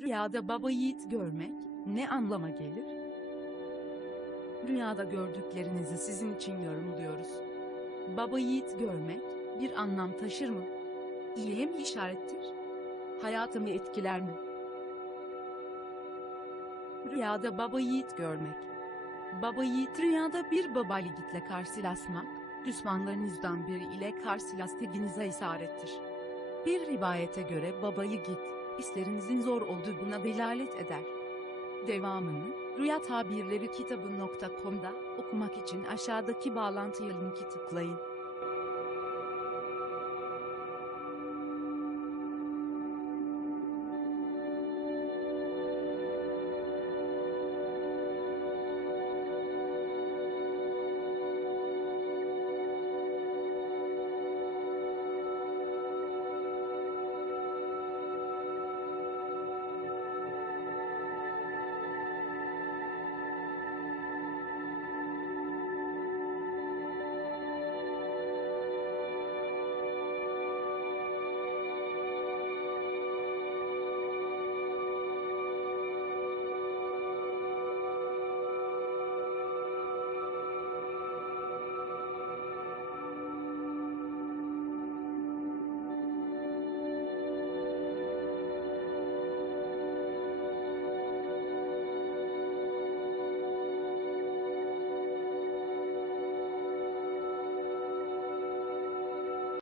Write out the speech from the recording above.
Rüyada baba yiğit görmek ne anlama gelir? Rüyada gördüklerinizi sizin için yorumluyoruz. Baba yiğit görmek bir anlam taşır mı? İyiye mi işarettir? Hayatımı etkiler mi? Rüyada baba yiğit görmek. Baba yiğit rüyada bir baba yiğitle karşılaşmak, düşmanlarınızdan biri ile karşılaştığınıza isarettir. Bir rivayete göre baba yiğit, işlerinizin zor olduğuna delalet eder. Devamını, Rüya Tabirleri kitabı.com'da okumak için aşağıdaki bağlantıya linki tıklayın.